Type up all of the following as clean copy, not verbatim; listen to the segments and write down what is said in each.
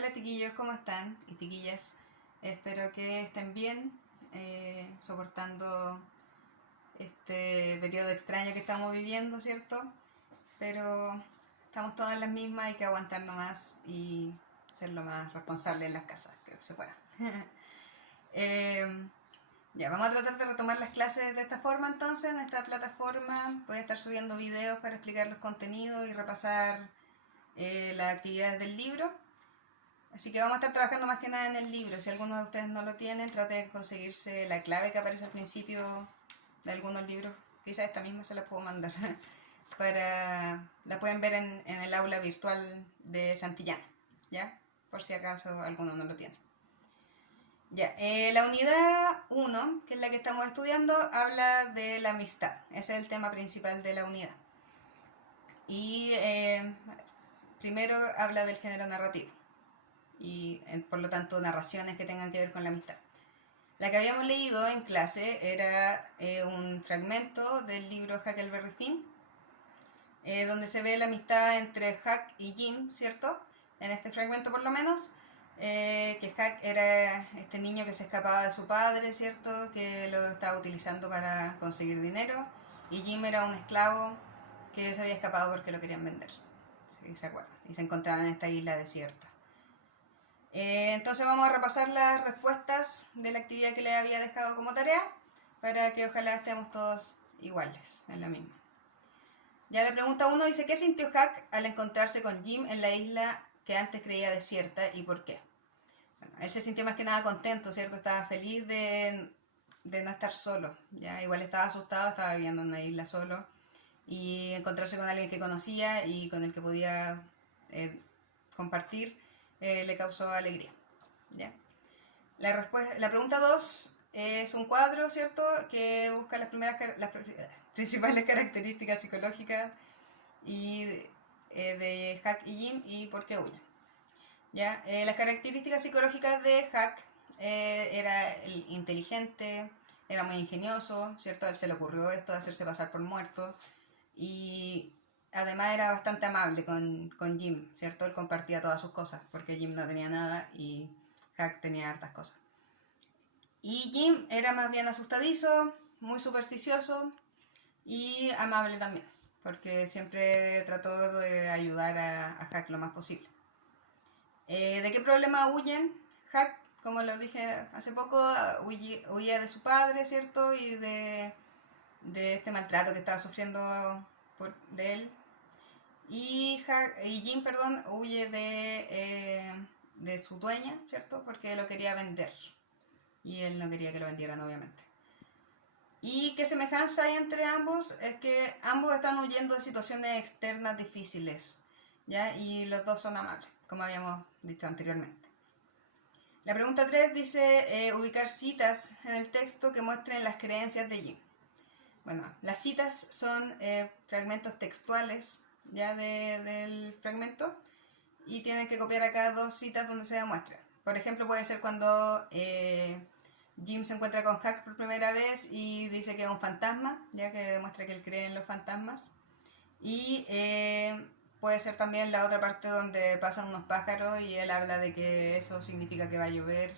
Hola chiquillos, ¿cómo están? Y chiquillas, espero que estén bien, soportando este periodo extraño que estamos viviendo, ¿cierto? Pero estamos todas en las mismas, hay que aguantar nomás y ser lo más responsable en las casas que se pueda. Eh, ya, vamos a tratar de retomar las clases de esta forma entonces, en esta plataforma. Voy a estar subiendo videos para explicar los contenidos y repasar las actividades del libro. Así que vamos a estar trabajando más que nada en el libro. Si alguno de ustedes no lo tienen, trate de conseguirse la clave que aparece al principio de algunos libros. Quizás esta misma se la puedo mandar. La pueden ver en el aula virtual de Santillana, ¿ya? Por si acaso alguno no lo tiene. Ya, la unidad 1, que es la que estamos estudiando, habla de la amistad. Ese es el tema principal de la unidad. Y primero habla del género narrativo y por lo tanto narraciones que tengan que ver con la amistad. La que habíamos leído en clase era un fragmento del libro Huckleberry Finn, donde se ve la amistad entre Huck y Jim, ¿cierto? En este fragmento por lo menos, que Huck era este niño que se escapaba de su padre, ¿cierto? Que lo estaba utilizando para conseguir dinero, y Jim era un esclavo que se había escapado porque lo querían vender, si se acuerdan, y se encontraban en esta isla desierta. Entonces vamos a repasar las respuestas de la actividad que les había dejado como tarea para que ojalá estemos todos iguales en la misma. Ya la pregunta 1 dice: ¿qué sintió Huck al encontrarse con Jim en la isla que antes creía desierta y por qué? Bueno, él se sintió más que nada contento, ¿cierto? Estaba feliz de no estar solo, ¿ya? Igual estaba asustado, estaba viviendo en una isla solo, y encontrarse con alguien que conocía y con el que podía compartir le causó alegría, ¿ya? La pregunta 2 es un cuadro, ¿cierto?, que busca las principales características psicológicas de Huck y Jim y por qué huyen, ¿ya? Las características psicológicas de Huck era el inteligente, era muy ingenioso, ¿cierto? A él se le ocurrió esto de hacerse pasar por muerto, y además era bastante amable con Jim, ¿cierto? Él compartía todas sus cosas, porque Jim no tenía nada y Huck tenía hartas cosas. Y Jim era más bien asustadizo, muy supersticioso y amable también, porque siempre trató de ayudar a Huck lo más posible. ¿De qué problema huyen? Huck, como lo dije hace poco, huía de su padre, ¿cierto? Y de este maltrato que estaba sufriendo de él. Y Jim, perdón, huye de su dueña, ¿cierto? Porque lo quería vender. Y él no quería que lo vendieran, obviamente. ¿Y qué semejanza hay entre ambos? Es que ambos están huyendo de situaciones externas difíciles, ¿ya? Y los dos son amables, como habíamos dicho anteriormente. La pregunta 3 dice ubicar citas en el texto que muestren las creencias de Jim. Bueno, las citas son fragmentos textuales ya del fragmento, y tienen que copiar acá dos citas donde se demuestra. Por ejemplo, puede ser cuando Jim se encuentra con Huck por primera vez y dice que es un fantasma, ya que demuestra que él cree en los fantasmas. Y puede ser también la otra parte donde pasan unos pájaros y él habla de que eso significa que va a llover,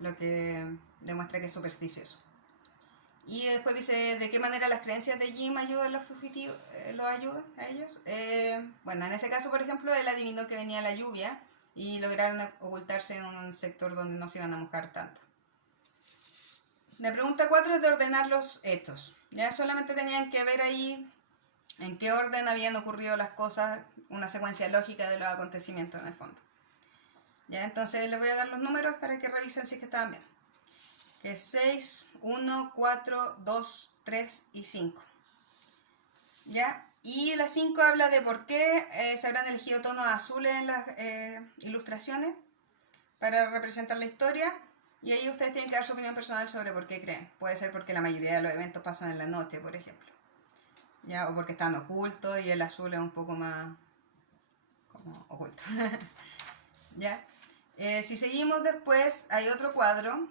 lo que demuestra que es supersticioso. Y después dice de qué manera las creencias de Jim ayudan a los fugitivos, los ayudan a ellos. Bueno, en ese caso, por ejemplo, él adivinó que venía la lluvia y lograron ocultarse en un sector donde no se iban a mojar tanto. La pregunta 4 es de ordenar los hechos. Ya solamente tenían que ver ahí en qué orden habían ocurrido las cosas, una secuencia lógica de los acontecimientos en el fondo. Ya, entonces les voy a dar los números para que revisen si es que estaban bien. Que es 6, 1, 4, 2, 3 y 5. ¿Ya? Y la 5 habla de por qué se habrán elegido tonos azules en las ilustraciones para representar la historia. Y ahí ustedes tienen que dar su opinión personal sobre por qué creen. Puede ser porque la mayoría de los eventos pasan en la noche, por ejemplo, ¿ya? O porque están ocultos y el azul es un poco más como oculto. ¿Ya? Si seguimos después, hay otro cuadro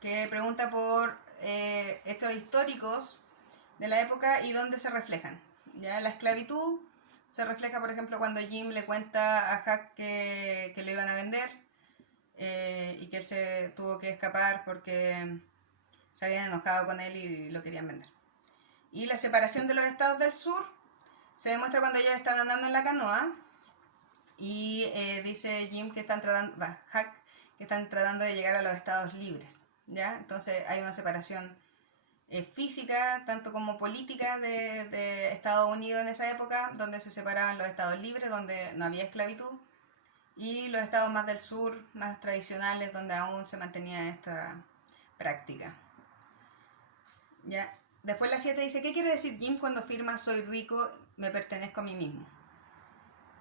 que pregunta por hechos históricos de la época y dónde se reflejan. ¿Ya? La esclavitud se refleja, por ejemplo, cuando Jim le cuenta a Huck que lo iban a vender. vender y que él se tuvo que escapar porque se habían enojado con él y lo querían vender. Y la separación de los estados del sur se demuestra cuando ellos están andando en la canoa y dice Jim que Huck que están tratando de llegar a los estados libres, ¿ya? Entonces hay una separación física, tanto como política de Estados Unidos en esa época, donde se separaban los estados libres, donde no había esclavitud, y los estados más del sur, más tradicionales, donde aún se mantenía esta práctica. ¿Ya? Después la 7 dice, ¿qué quiere decir Jim cuando afirma soy rico, me pertenezco a mí mismo?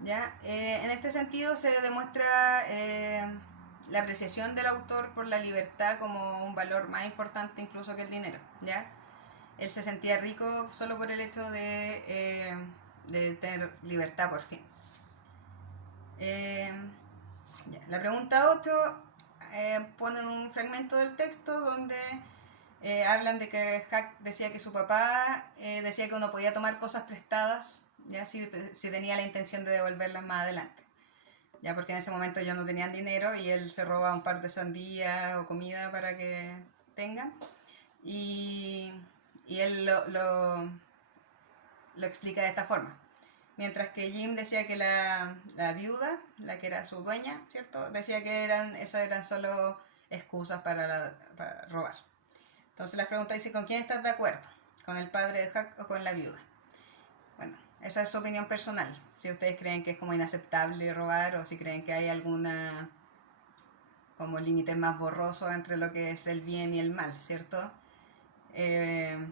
¿Ya? En este sentido se demuestra la apreciación del autor por la libertad como un valor más importante incluso que el dinero, ¿ya? Él se sentía rico solo por el hecho de tener libertad por fin. Ya. La pregunta 8 ponen un fragmento del texto donde hablan de que Huck decía que su papá decía que uno podía tomar cosas prestadas, ya si tenía la intención de devolverlas más adelante. Ya porque en ese momento ellos no tenían dinero y él se roba un par de sandías o comida para que tengan. Y él lo explica de esta forma. Mientras que Jim decía que la viuda, la que era su dueña, ¿cierto? Decía que esas eran solo excusas para robar. Entonces las preguntas dicen, ¿con quién estás de acuerdo? ¿Con el padre de Huck o con la viuda? Bueno, esa es su opinión personal. Si ustedes creen que es como inaceptable robar o si creen que hay alguna como límite más borroso entre lo que es el bien y el mal, ¿cierto? En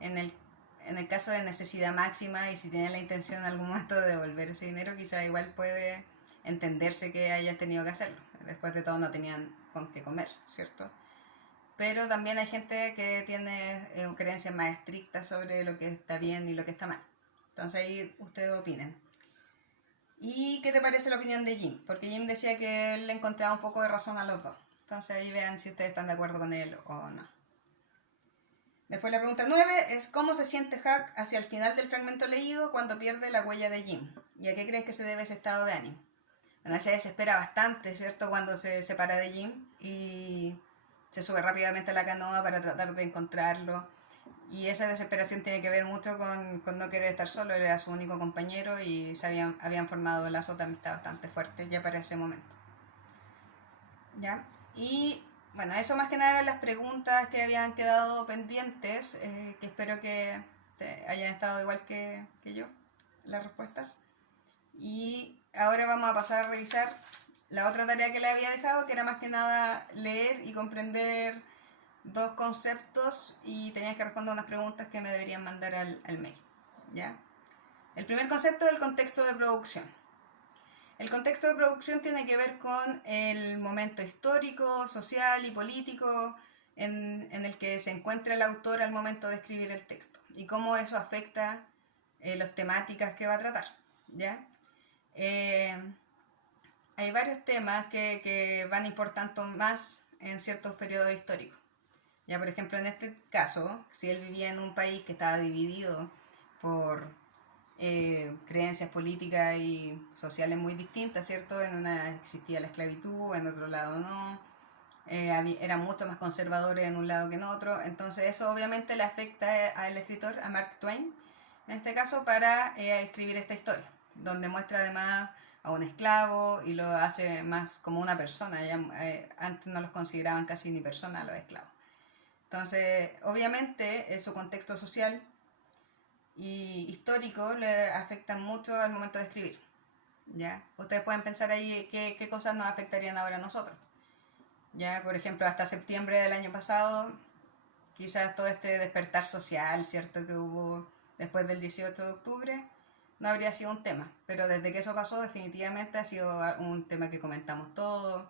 el caso de necesidad máxima y si tienen la intención en algún momento de devolver ese dinero, quizá igual puede entenderse que hayan tenido que hacerlo. Después de todo no tenían con qué comer, ¿cierto? Pero también hay gente que tiene creencias más estrictas sobre lo que está bien y lo que está mal. Entonces ahí ustedes opinen. ¿Y qué te parece la opinión de Jim? Porque Jim decía que él le encontraba un poco de razón a los dos. Entonces ahí vean si ustedes están de acuerdo con él o no. Después la pregunta 9 es ¿cómo se siente Huck hacia el final del fragmento leído cuando pierde la huella de Jim? ¿Y a qué crees que se debe ese estado de ánimo? Bueno, él se desespera bastante, ¿cierto? Cuando se separa de Jim y se sube rápidamente a la canoa para tratar de encontrarlo. Y esa desesperación tiene que ver mucho con no querer estar solo. Él era su único compañero y habían formado lazos de amistad bastante fuertes ya para ese momento. ¿Ya? Y bueno, eso más que nada eran las preguntas que habían quedado pendientes, que espero que hayan estado igual que yo, las respuestas. Y ahora vamos a pasar a revisar la otra tarea que le había dejado, que era más que nada leer y comprender dos conceptos y tenía que responder unas preguntas que me deberían mandar al mail, ¿ya? El primer concepto es el contexto de producción. El contexto de producción tiene que ver con el momento histórico, social y político en el que se encuentra el autor al momento de escribir el texto y cómo eso afecta las temáticas que va a tratar, ¿ya? Hay varios temas que van importando más en ciertos periodos históricos. Ya, por ejemplo, en este caso, si él vivía en un país que estaba dividido por creencias políticas y sociales muy distintas, ¿cierto? En una existía la esclavitud, en otro lado no. Eran mucho más conservadores en un lado que en otro. Entonces eso obviamente le afecta al escritor, a Mark Twain, en este caso, para escribir esta historia, donde muestra además a un esclavo y lo hace más como una persona. Ya, antes no los consideraban casi ni personas los esclavos. Entonces, obviamente, su contexto social y histórico le afectan mucho al momento de escribir, ¿ya? Ustedes pueden pensar ahí qué cosas nos afectarían ahora a nosotros. ¿Ya? Por ejemplo, hasta septiembre del año pasado, quizás todo este despertar social, ¿cierto?, que hubo después del 18 de octubre, no habría sido un tema. Pero desde que eso pasó, definitivamente ha sido un tema que comentamos todos.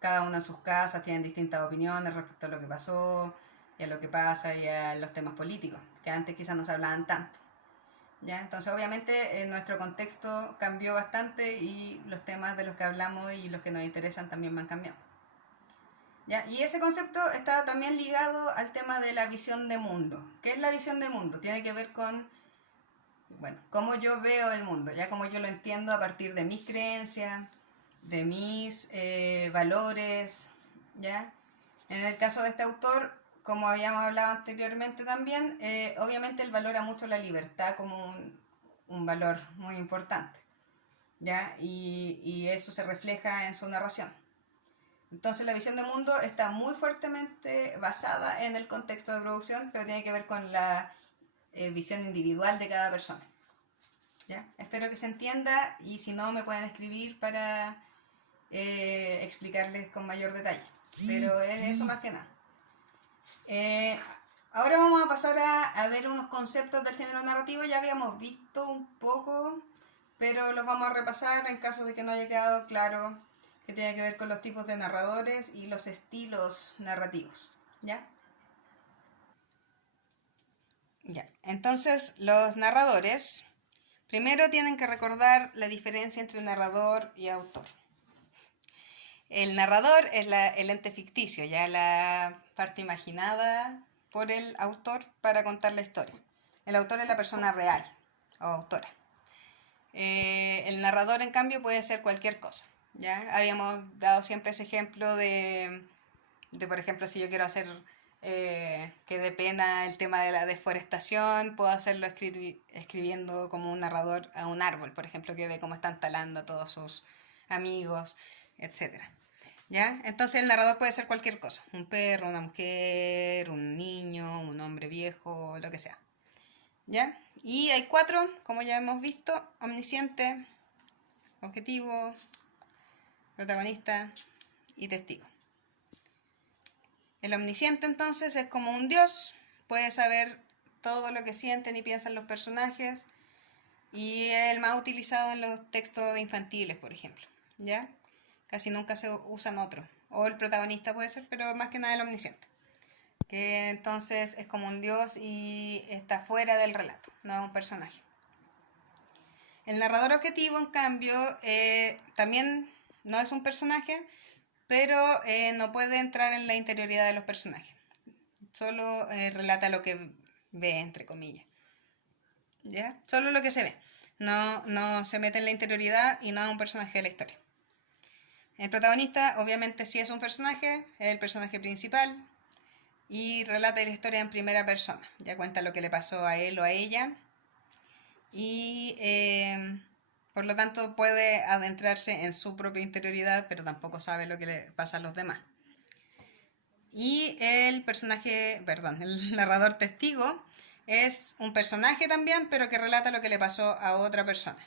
Cada uno en sus casas tienen distintas opiniones respecto a lo que pasó y a lo que pasa y a los temas políticos, que antes quizás no se hablaban tanto. ¿Ya? Entonces obviamente nuestro contexto cambió bastante y los temas de los que hablamos y los que nos interesan también van cambiando. ¿Ya? Y ese concepto está también ligado al tema de la visión de mundo. ¿Qué es la visión de mundo? Tiene que ver con, bueno, cómo yo veo el mundo, ya como yo lo entiendo a partir de mis creencias, de mis valores, ¿ya? En el caso de este autor, como habíamos hablado anteriormente también, obviamente él valora mucho la libertad como un valor muy importante, ¿ya? Y eso se refleja en su narración. Entonces la visión del mundo está muy fuertemente basada en el contexto de producción, pero tiene que ver con la visión individual de cada persona. ¿Ya? Espero que se entienda y si no me pueden escribir para explicarles con mayor detalle. Pero es eso más que nada. Ahora vamos a pasar a ver unos conceptos del género narrativo. Ya habíamos visto un poco, pero los vamos a repasar en caso de que no haya quedado claro, que tiene que ver con los tipos de narradores y los estilos narrativos. ¿Ya? Ya. Entonces, los narradores primero tienen que recordar la diferencia entre narrador y autor. El narrador es el ente ficticio, ya la parte imaginada por el autor para contar la historia. El autor es la persona real o autora. El narrador, en cambio, puede ser cualquier cosa. ¿Ya? Habíamos dado siempre ese ejemplo de por ejemplo, si yo quiero hacer que dé pena el tema de la deforestación, puedo hacerlo escribiendo como un narrador a un árbol, por ejemplo, que ve cómo están talando a todos sus amigos, etcétera. ¿Ya? Entonces el narrador puede ser cualquier cosa, un perro, una mujer, un niño, un hombre viejo, lo que sea. ¿Ya? Y hay 4, como ya hemos visto: omnisciente, objetivo, protagonista y testigo. El omnisciente entonces es como un dios, puede saber todo lo que sienten y piensan los personajes, y es el más utilizado en los textos infantiles, por ejemplo. ¿Ya? Casi nunca se usan otros. O el protagonista puede ser, pero más que nada el omnisciente. Que entonces es como un dios y está fuera del relato, no es un personaje. El narrador objetivo, en cambio, también no es un personaje, pero no puede entrar en la interioridad de los personajes. Solo relata lo que ve, entre comillas. ¿Ya? Solo lo que se ve. No se mete en la interioridad y no es un personaje de la historia. El protagonista, obviamente, sí es un personaje, es el personaje principal y relata la historia en primera persona. Ya cuenta lo que le pasó a él o a ella y por lo tanto puede adentrarse en su propia interioridad, pero tampoco sabe lo que le pasa a los demás. Y el narrador testigo es un personaje también, pero que relata lo que le pasó a otra persona.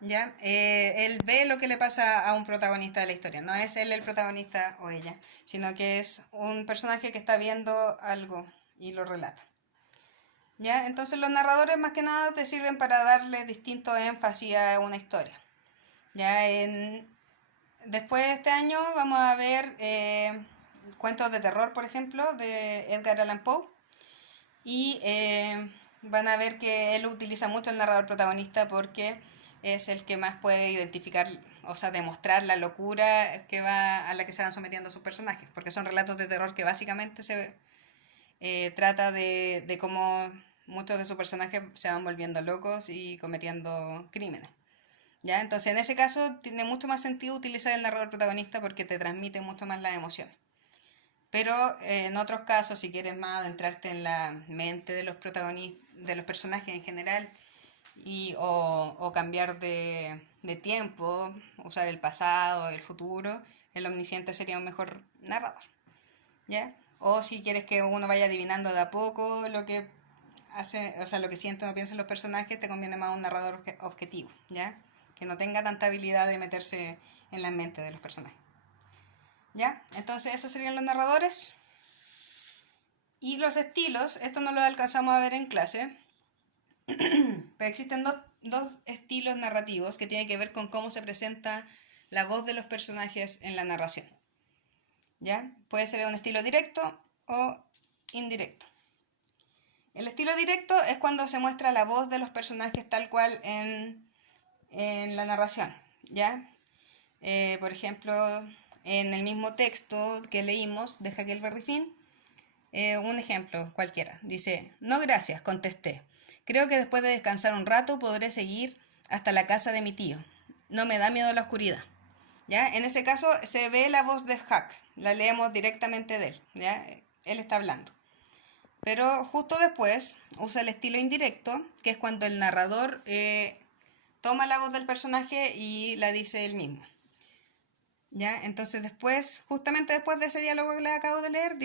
¿Ya? Él ve lo que le pasa a un protagonista de la historia. No es él el protagonista o ella, sino que es un personaje que está viendo algo y lo relata. ¿Ya? Entonces los narradores más que nada te sirven para darle distinto énfasis a una historia. ¿Ya? Después de este año vamos a ver cuentos de terror, por ejemplo, de Edgar Allan Poe. Y van a ver que él utiliza mucho el narrador protagonista porque es el que más puede identificar, o sea, demostrar la locura a la que se van sometiendo sus personajes. Porque son relatos de terror que básicamente se trata de cómo muchos de sus personajes se van volviendo locos y cometiendo crímenes. ¿Ya? Entonces, en ese caso, tiene mucho más sentido utilizar el narrador protagonista porque te transmite mucho más las emociones. Pero en otros casos, si quieres más adentrarte en la mente de los protagonistas, de los personajes en general, o cambiar de tiempo, usar el pasado, el futuro, el omnisciente sería un mejor narrador. ¿Ya? O si quieres que uno vaya adivinando de a poco lo que hace, o sea, lo que sienten o piensan los personajes, te conviene más un narrador objetivo, ¿ya? Que no tenga tanta habilidad de meterse en la mente de los personajes. ¿Ya? Entonces esos serían los narradores. Y los estilos, esto no lo alcanzamos a ver en clase, pero existen dos estilos narrativos que tienen que ver con cómo se presenta la voz de los personajes en la narración. ¿Ya? Puede ser un estilo directo o indirecto. El estilo directo es cuando se muestra la voz de los personajes tal cual en la narración, ¿ya? Por ejemplo, en el mismo texto que leímos de Huckleberry Finn, un ejemplo cualquiera. Dice: no, gracias, contesté. Creo que después de descansar un rato podré seguir hasta la casa de mi tío. No me da miedo la oscuridad. ¿Ya? En ese caso se ve la voz de Huck, la leemos directamente de él, ¿ya? Él está hablando. Pero justo después usa el estilo indirecto, que es cuando el narrador toma la voz del personaje y la dice él mismo. ¿Ya? Entonces después, justamente después de ese diálogo que les acabo de leer,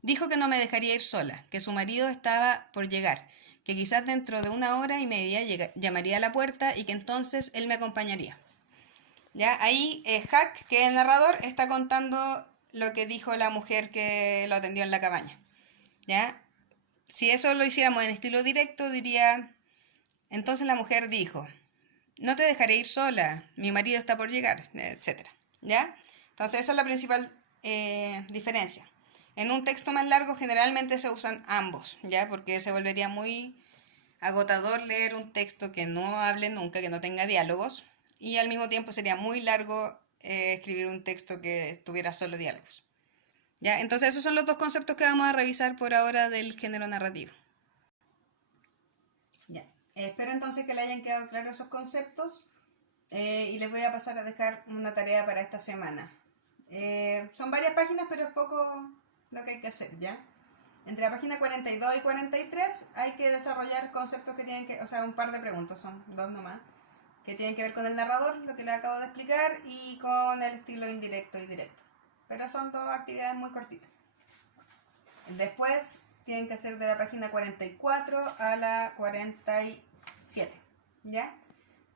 dijo que no me dejaría ir sola, que su marido estaba por llegar, que quizás dentro de 1 hora y media llamaría a la puerta y que entonces él me acompañaría. ¿Ya? Ahí Huck, que es el narrador, está contando lo que dijo la mujer que lo atendió en la cabaña. ¿Ya? Si eso lo hiciéramos en estilo directo, diría, entonces la mujer dijo, no te dejaré ir sola, mi marido está por llegar, etc. ¿Ya? Entonces esa es la principal diferencia. En un texto más largo generalmente se usan ambos, ¿ya? Porque se volvería muy agotador leer un texto que no hable nunca, que no tenga diálogos, y al mismo tiempo sería muy largo escribir un texto que tuviera solo diálogos. ¿Ya? Entonces esos son los dos conceptos que vamos a revisar por ahora del género narrativo. Ya. Espero entonces que le hayan quedado claros esos conceptos y les voy a pasar a dejar una tarea para esta semana. Son varias páginas, pero es poco lo que hay que hacer, ¿ya? Entre la página 42 y 43 hay que desarrollar conceptos que tienen que, o sea, un par de preguntas, son dos nomás, que tienen que ver con el narrador, lo que les acabo de explicar, y con el estilo indirecto y directo. Pero son dos actividades muy cortitas. Después tienen que hacer de la página 44 a la 47, ¿ya?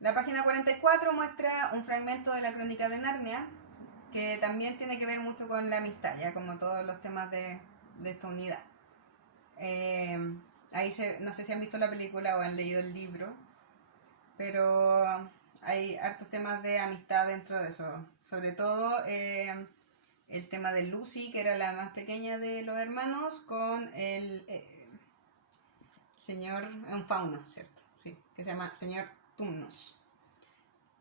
La página 44 muestra un fragmento de la Crónica de Narnia, que también tiene que ver mucho con la amistad, ya como todos los temas de esta unidad. Ahí no sé si han visto la película o han leído el libro, pero hay hartos temas de amistad dentro de eso. Sobre todo el tema de Lucy, que era la más pequeña de los hermanos, con el señor, un fauno, ¿cierto? Sí, que se llama señor Tumnos.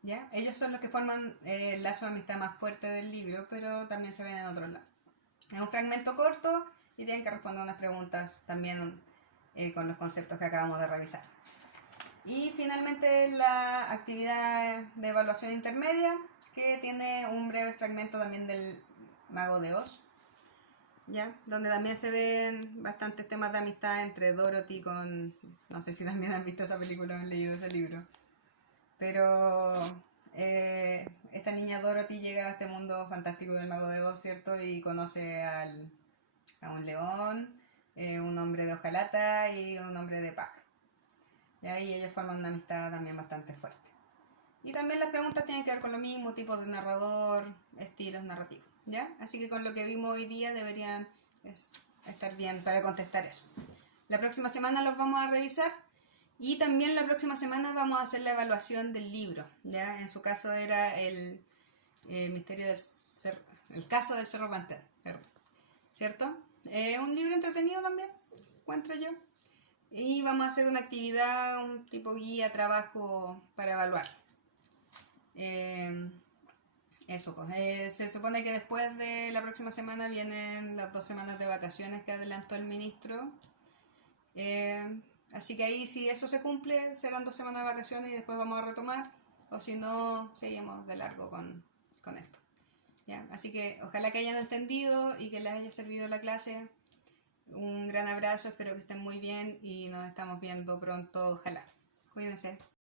¿Ya? Ellos son los que forman el lazo de amistad más fuerte del libro, pero también se ven en otros lados. Es un fragmento corto y tienen que responder unas preguntas también con los conceptos que acabamos de revisar. Y finalmente la actividad de evaluación intermedia, que tiene un breve fragmento también del Mago de Oz, ¿ya? Donde también se ven bastantes temas de amistad entre Dorothy con... No sé si también han visto esa película o han leído ese libro. Pero esta niña Dorothy llega a este mundo fantástico del Mago de Oz, ¿cierto? Y conoce a un león, un hombre de hojalata y un hombre de paja. Y ahí ellos forman una amistad también bastante fuerte. Y también las preguntas tienen que ver con lo mismo, tipo de narrador, estilos narrativos, ¿ya? Así que con lo que vimos hoy día deberían estar bien para contestar eso. La próxima semana los vamos a revisar y también la próxima semana vamos a hacer la evaluación del libro, ¿ya? En su caso era el misterio del el caso del Cerro Pantera, ¿cierto? Un libro entretenido también, encuentro yo. Y vamos a hacer una actividad, un tipo guía, trabajo para evaluar. Eso, pues. Se supone que después de la próxima semana vienen las 2 semanas de vacaciones que adelantó el ministro. Así que ahí, si eso se cumple, serán 2 semanas de vacaciones y después vamos a retomar. O si no, seguimos de largo con esto. ¿Ya? Así que ojalá que hayan entendido y que les haya servido la clase. Un gran abrazo, espero que estén muy bien y nos estamos viendo pronto, ojalá. Cuídense.